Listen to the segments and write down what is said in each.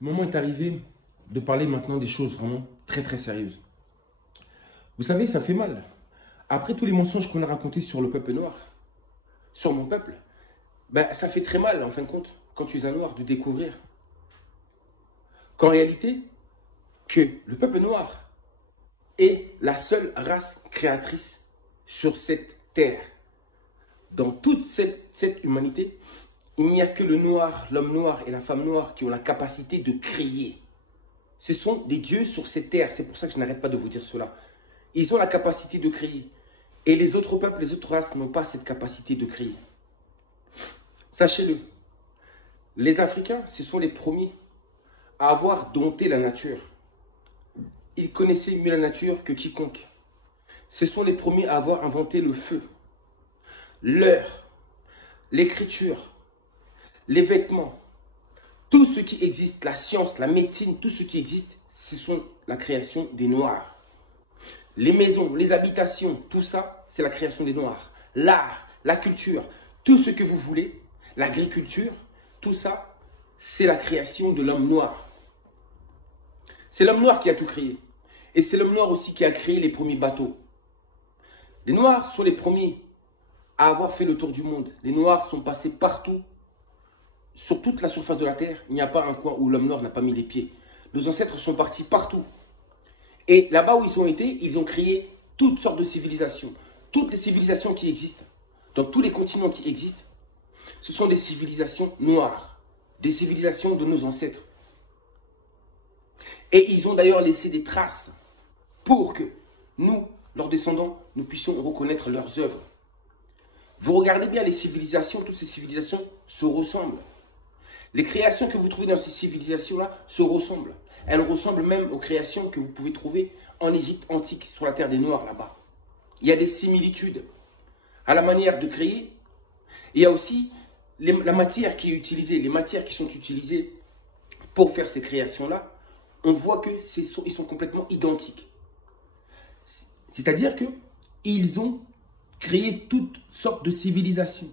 Le moment est arrivé de parler maintenant des choses vraiment très très sérieuses. Vous savez, ça fait mal. Après tous les mensonges qu'on a racontés sur le peuple noir, sur mon peuple, ben, ça fait très mal en fin de compte, quand tu es un noir, de découvrir qu'en réalité, que le peuple noir est la seule race créatrice sur cette terre. Dans toute cette humanité, il n'y a que le noir, l'homme noir et la femme noire qui ont la capacité de créer. Ce sont des dieux sur cette terre. C'est pour ça que je n'arrête pas de vous dire cela. Ils ont la capacité de créer. Et les autres peuples, les autres races n'ont pas cette capacité de créer. Sachez-le, les Africains, ce sont les premiers à avoir dompté la nature. Ils connaissaient mieux la nature que quiconque. Ce sont les premiers à avoir inventé le feu, l'heure, l'écriture, les vêtements. Tout ce qui existe, la science, la médecine, tout ce qui existe, ce sont la création des Noirs. Les maisons, les habitations, tout ça, c'est la création des Noirs. L'art, la culture, tout ce que vous voulez, l'agriculture, tout ça, c'est la création de l'homme noir. C'est l'homme noir qui a tout créé. Et c'est l'homme noir aussi qui a créé les premiers bateaux. Les Noirs sont les premiers à avoir fait le tour du monde. Les Noirs sont passés partout, sur toute la surface de la Terre. Il n'y a pas un coin où l'homme noir n'a pas mis les pieds. Nos ancêtres sont partis partout. Et là-bas où ils ont été, ils ont créé toutes sortes de civilisations. Toutes les civilisations qui existent, dans tous les continents qui existent, ce sont des civilisations noires, des civilisations de nos ancêtres. Et ils ont d'ailleurs laissé des traces pour que nous, leurs descendants, nous puissions reconnaître leurs œuvres. Vous regardez bien les civilisations, toutes ces civilisations se ressemblent. Les créations que vous trouvez dans ces civilisations-là se ressemblent. Elles ressemblent même aux créations que vous pouvez trouver en Égypte antique, sur la terre des Noirs, là-bas. Il y a des similitudes à la manière de créer. Il y a aussi la matière qui est utilisée, les matières qui sont utilisées pour faire ces créations-là. On voit qu'ils sont complètement identiques. C'est-à-dire qu'ils ont créé toutes sortes de civilisations.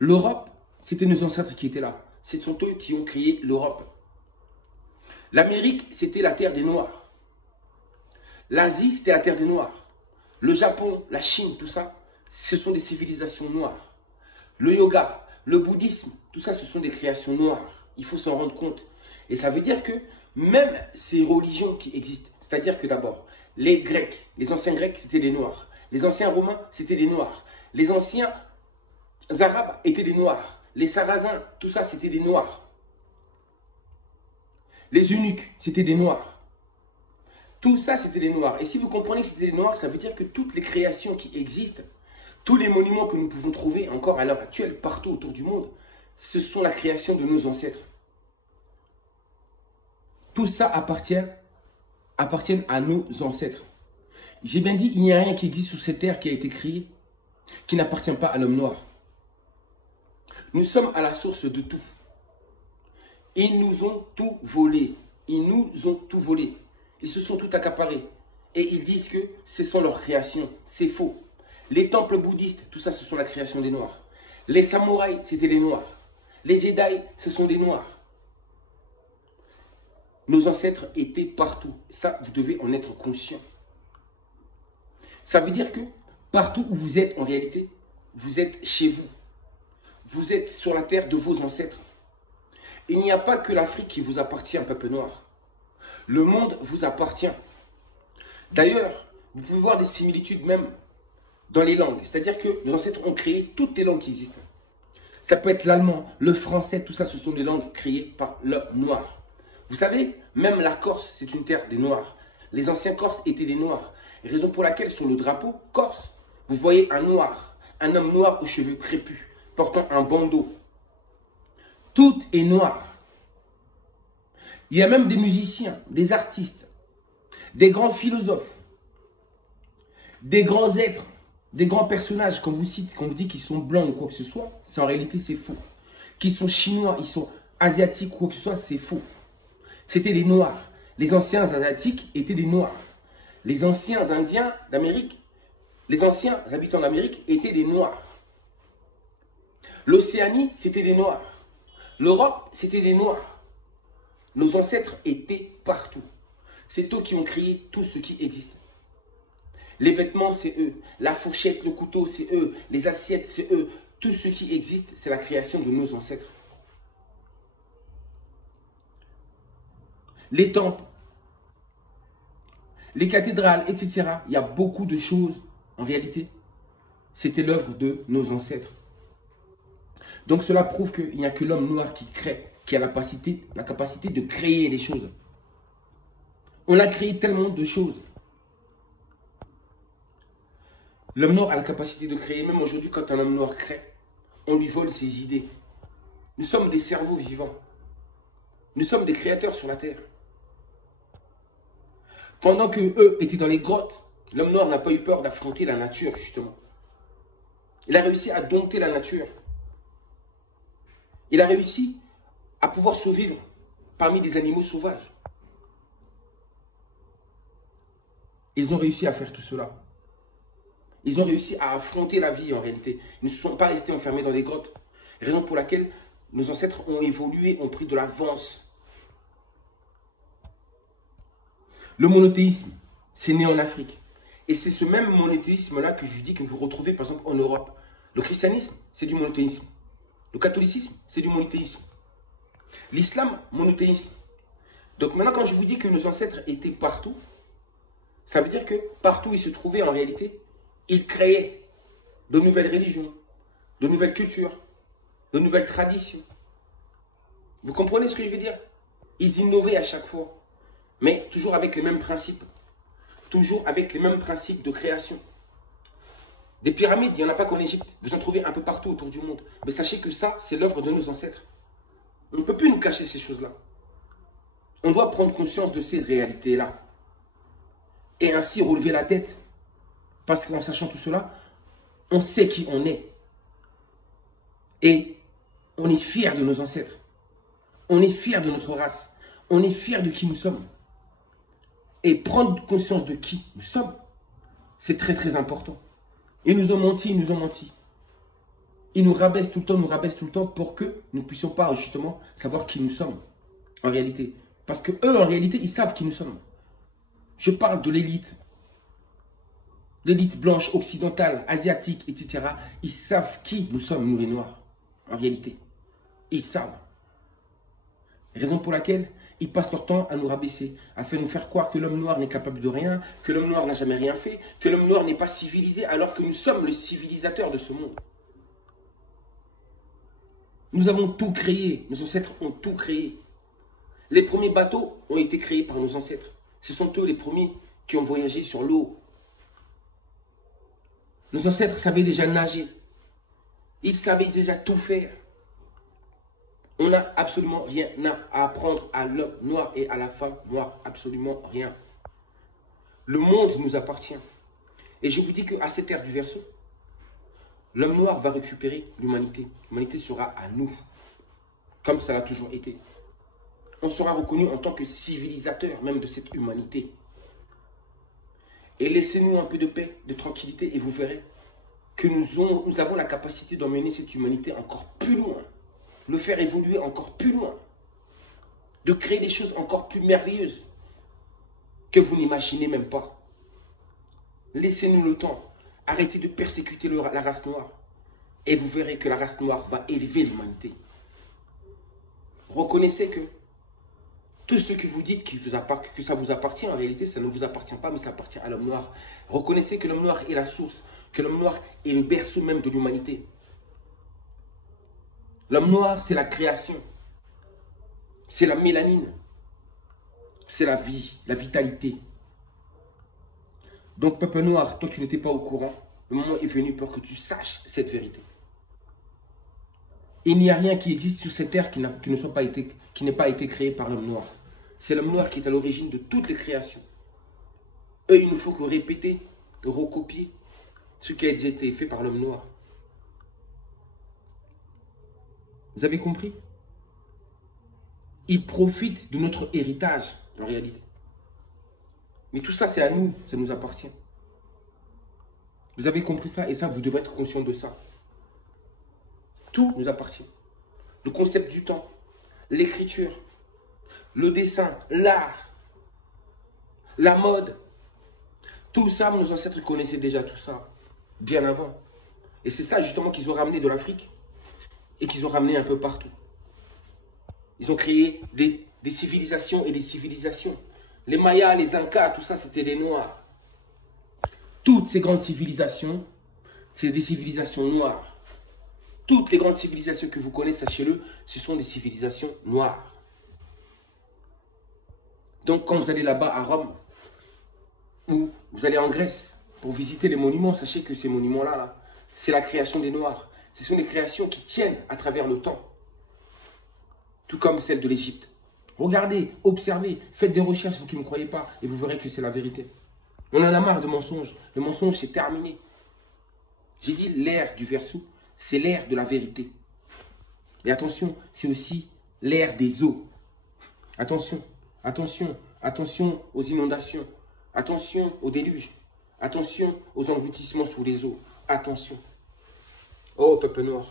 L'Europe, c'était nos ancêtres qui étaient là. Ce sont eux qui ont créé l'Europe. L'Amérique, c'était la terre des Noirs. L'Asie, c'était la terre des Noirs. Le Japon, la Chine, tout ça, ce sont des civilisations noires. Le yoga, le bouddhisme, tout ça, ce sont des créations noires. Il faut s'en rendre compte. Et ça veut dire que même ces religions qui existent, c'est-à-dire que d'abord, les Grecs, les anciens Grecs, c'était des Noirs. Les anciens Romains, c'était des Noirs. Les anciens Arabes étaient des Noirs. Les Sarrasins, tout ça, c'était des Noirs. Les eunuques, c'était des Noirs. Tout ça, c'était des Noirs. Et si vous comprenez que c'était des Noirs, ça veut dire que toutes les créations qui existent, tous les monuments que nous pouvons trouver encore à l'heure actuelle, partout autour du monde, ce sont la création de nos ancêtres. Tout ça appartient à nos ancêtres. J'ai bien dit, il n'y a rien qui existe sur cette terre qui a été créé, qui n'appartient pas à l'homme noir. Nous sommes à la source de tout. Ils nous ont tout volé. Ils nous ont tout volé. Ils se sont tout accaparés. Et ils disent que ce sont leurs créations. C'est faux. Les temples bouddhistes, tout ça, ce sont la création des Noirs. Les samouraïs, c'était les Noirs. Les Jedi, ce sont des Noirs. Nos ancêtres étaient partout. Ça, vous devez en être conscient. Ça veut dire que partout où vous êtes en réalité, vous êtes chez vous. Vous êtes sur la terre de vos ancêtres. Il n'y a pas que l'Afrique qui vous appartient, peuple noir. Le monde vous appartient. D'ailleurs, vous pouvez voir des similitudes même dans les langues. C'est-à-dire que nos ancêtres ont créé toutes les langues qui existent. Ça peut être l'allemand, le français, tout ça, ce sont des langues créées par l'homme noir. Vous savez, même la Corse, c'est une terre des Noirs. Les anciens Corses étaient des Noirs. Raison pour laquelle, sur le drapeau Corse, vous voyez un noir, un homme noir aux cheveux crépus, portant un bandeau. Tout est noir. Il y a même des musiciens, des artistes, des grands philosophes, des grands êtres, des grands personnages qu'on vous cite, qu'on vous dit qu'ils sont blancs ou quoi que ce soit, en réalité c'est faux. Qu'ils sont chinois, ils sont asiatiques ou quoi que ce soit, c'est faux. C'était des noirs. Les anciens asiatiques étaient des noirs. Les anciens indiens d'Amérique, les anciens habitants d'Amérique étaient des noirs. L'Océanie, c'était des noirs. L'Europe, c'était des noirs. Nos ancêtres étaient partout. C'est eux qui ont créé tout ce qui existe. Les vêtements, c'est eux. La fourchette, le couteau, c'est eux. Les assiettes, c'est eux. Tout ce qui existe, c'est la création de nos ancêtres. Les temples, les cathédrales, etc. Il y a beaucoup de choses, en réalité, c'était l'œuvre de nos ancêtres. Donc cela prouve qu'il n'y a que l'homme noir qui crée, qui a la capacité de créer les choses. On a créé tellement de choses. L'homme noir a la capacité de créer. Même aujourd'hui, quand un homme noir crée, on lui vole ses idées. Nous sommes des cerveaux vivants. Nous sommes des créateurs sur la terre. Pendant qu'eux étaient dans les grottes, l'homme noir n'a pas eu peur d'affronter la nature, justement. Il a réussi à dompter la nature. Il a réussi à pouvoir survivre parmi des animaux sauvages. Ils ont réussi à faire tout cela. Ils ont réussi à affronter la vie en réalité. Ils ne se sont pas restés enfermés dans des grottes. Raison pour laquelle nos ancêtres ont évolué, ont pris de l'avance. Le monothéisme, c'est né en Afrique. Et c'est ce même monothéisme-là que je dis que vous retrouvez par exemple en Europe. Le christianisme, c'est du monothéisme. Le catholicisme, c'est du monothéisme. L'islam, monothéisme. Donc maintenant, quand je vous dis que nos ancêtres étaient partout, ça veut dire que partout où ils se trouvaient en réalité, ils créaient de nouvelles religions, de nouvelles cultures, de nouvelles traditions. Vous comprenez ce que je veux dire? Ils innovaient à chaque fois, mais toujours avec les mêmes principes. Toujours avec les mêmes principes de création. Des pyramides, il n'y en a pas qu'en Égypte. Vous en trouvez un peu partout autour du monde. Mais sachez que ça, c'est l'œuvre de nos ancêtres. On ne peut plus nous cacher ces choses-là. On doit prendre conscience de ces réalités-là. Et ainsi relever la tête. Parce qu'en sachant tout cela, on sait qui on est. Et on est fiers de nos ancêtres. On est fiers de notre race. On est fiers de qui nous sommes. Et prendre conscience de qui nous sommes, c'est très très important. Ils nous ont menti, ils nous ont menti. Ils nous rabaissent tout le temps pour que nous ne puissions pas justement savoir qui nous sommes en réalité. Parce que eux en réalité, ils savent qui nous sommes. Je parle de l'élite. L'élite blanche, occidentale, asiatique, etc. Ils savent qui nous sommes, nous les Noirs, en réalité. Ils savent. Raison pour laquelle ils passent leur temps à nous rabaisser, à faire nous faire croire que l'homme noir n'est capable de rien, que l'homme noir n'a jamais rien fait, que l'homme noir n'est pas civilisé, alors que nous sommes les civilisateurs de ce monde. Nous avons tout créé, nos ancêtres ont tout créé. Les premiers bateaux ont été créés par nos ancêtres. Ce sont eux les premiers qui ont voyagé sur l'eau. Nos ancêtres savaient déjà nager. Ils savaient déjà tout faire. On n'a absolument rien à apprendre à l'homme noir et à la femme noire. Absolument rien. Le monde nous appartient. Et je vous dis qu'à cette ère du Verseau, l'homme noir va récupérer l'humanité. L'humanité sera à nous, comme ça l'a toujours été. On sera reconnu en tant que civilisateur même de cette humanité. Et laissez-nous un peu de paix, de tranquillité, et vous verrez que nous avons la capacité d'emmener cette humanité encore plus loin, le faire évoluer encore plus loin, de créer des choses encore plus merveilleuses que vous n'imaginez même pas. Laissez-nous le temps, arrêtez de persécuter la race noire, et vous verrez que la race noire va élever l'humanité. Reconnaissez que tout ce que vous dites que ça vous appartient, en réalité, ça ne vous appartient pas, mais ça appartient à l'homme noir. Reconnaissez que l'homme noir est la source, que l'homme noir est le berceau même de l'humanité. L'homme noir, c'est la création. C'est la mélanine. C'est la vie, la vitalité. Donc, peuple noir, toi, tu n'étais pas au courant. Le moment est venu pour que tu saches cette vérité. Il n'y a rien qui existe sur cette terre qui n'ait pas été créé par l'homme noir. C'est l'homme noir qui est à l'origine de toutes les créations. Eux, il ne faut que répéter, recopier ce qui a déjà été fait par l'homme noir. Vous avez compris? Ils profitent de notre héritage, en réalité. Mais tout ça, c'est à nous, ça nous appartient. Vous avez compris ça, et ça, vous devrez être conscient de ça. Tout nous appartient. Le concept du temps, l'écriture, le dessin, l'art, la mode. Tout ça, nos ancêtres connaissaient déjà tout ça, bien avant. Et c'est ça justement qu'ils ont ramené de l'Afrique et qu'ils ont ramené un peu partout. Ils ont créé des civilisations et des civilisations. Les Mayas, les Incas, tout ça, c'était des Noirs. Toutes ces grandes civilisations, c'est des civilisations noires. Toutes les grandes civilisations que vous connaissez, sachez-le, ce sont des civilisations noires. Donc quand vous allez là-bas à Rome, ou vous allez en Grèce pour visiter les monuments, sachez que ces monuments-là, c'est la création des Noirs. Ce sont des créations qui tiennent à travers le temps. Tout comme celle de l'Égypte. Regardez, observez, faites des recherches, vous qui ne me croyez pas, et vous verrez que c'est la vérité. On en a marre de mensonges. Le mensonge, c'est terminé. J'ai dit l'ère du Verseau, c'est l'ère de la vérité. Mais attention, c'est aussi l'ère des eaux. Attention, attention, attention aux inondations. Attention aux déluges. Attention aux engloutissements sous les eaux. Attention. Oh, peuple noir.